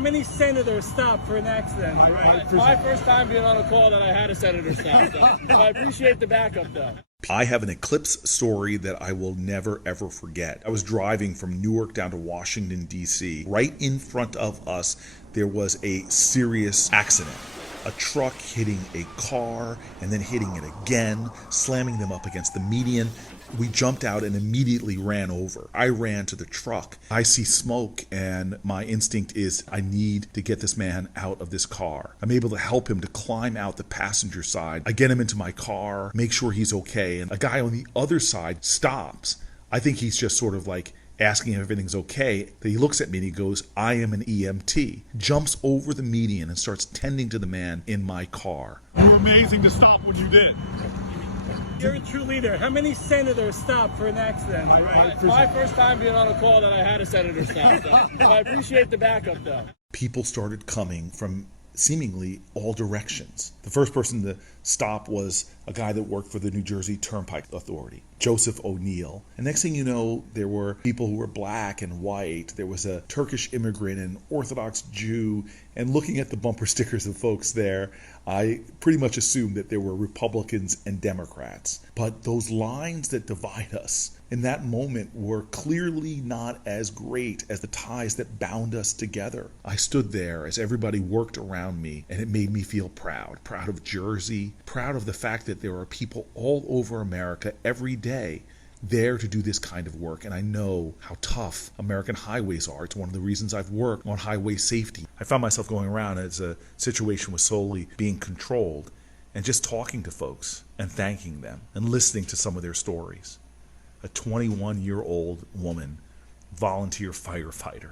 How many senators stopped for an accident? It's my first time being on a call that I had a senator stop. So I appreciate the backup, though. I have an eclipse story that I will never ever forget. I was driving from Newark down to Washington, D.C. Right in front of us, there was a serious accident. A truck hitting a car and then hitting it again, slamming them up against the median. We jumped out and immediately ran over. I ran to the truck. I see smoke and my instinct is I need to get this man out of this car. I'm able to help him to climb out the passenger side. I get him into my car, make sure he's okay. And a guy on the other side stops. I think he's just sort of like asking if everything's okay. He looks at me and he goes, "I am an EMT." Jumps over the median and starts tending to the man in my car. You were amazing to stop when you did. You're a true leader. How many senators stopped for an accident? It's my first time being on a call that I had a senator stop. So I appreciate the backup, though. People started coming from seemingly all directions. The first person to stop was a guy that worked for the New Jersey Turnpike Authority, Joseph O'Neill. And next thing you know, there were people who were black and white. There was a Turkish immigrant, an Orthodox Jew. And looking at the bumper stickers of folks there, I pretty much assumed that there were Republicans and Democrats. But those lines that divide us in that moment were clearly not as great as the ties that bound us together. I stood there as everybody worked around me, and it made me feel proud of Jersey, proud of the fact that there are people all over America every day there to do this kind of work. And I know how tough American highways are. It's one of the reasons I've worked on highway safety. I found myself going around as a situation was slowly being controlled and just talking to folks and thanking them and listening to some of their stories. A 21-year-old woman, volunteer firefighter,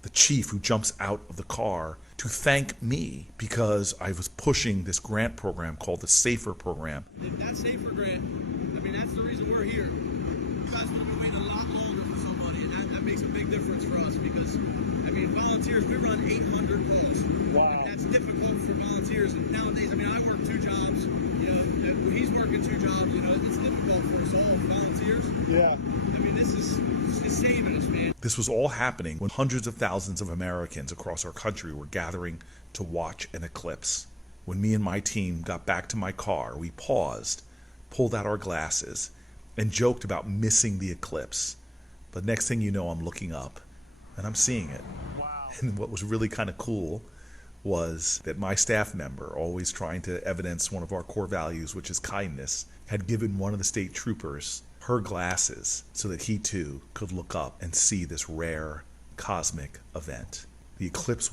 the chief who jumps out of the car to thank me because I was pushing this grant program called the SAFER program. That SAFER grant, I mean, that's the reason we're here. You guys would have been waiting a lot longer for somebody, and that makes a big difference for us because, I mean, volunteers, we run 800 calls. Wow. I mean, that's difficult for volunteers, and nowadays, I mean, I work 2 jobs, you know, he's working 2 jobs, you know, it's difficult for us all, volunteers. Yeah. I mean, this is saving us, man. This was all happening when hundreds of thousands of Americans across our country were gathering to watch an eclipse. When me and my team got back to my car, we paused, pulled out our glasses, and joked about missing the eclipse. But next thing you know, I'm looking up, and I'm seeing it. Wow. And what was really kind of cool was that my staff member, always trying to evidence one of our core values, which is kindness, had given one of the state troopers her glasses so that he too could look up and see this rare cosmic event. The eclipse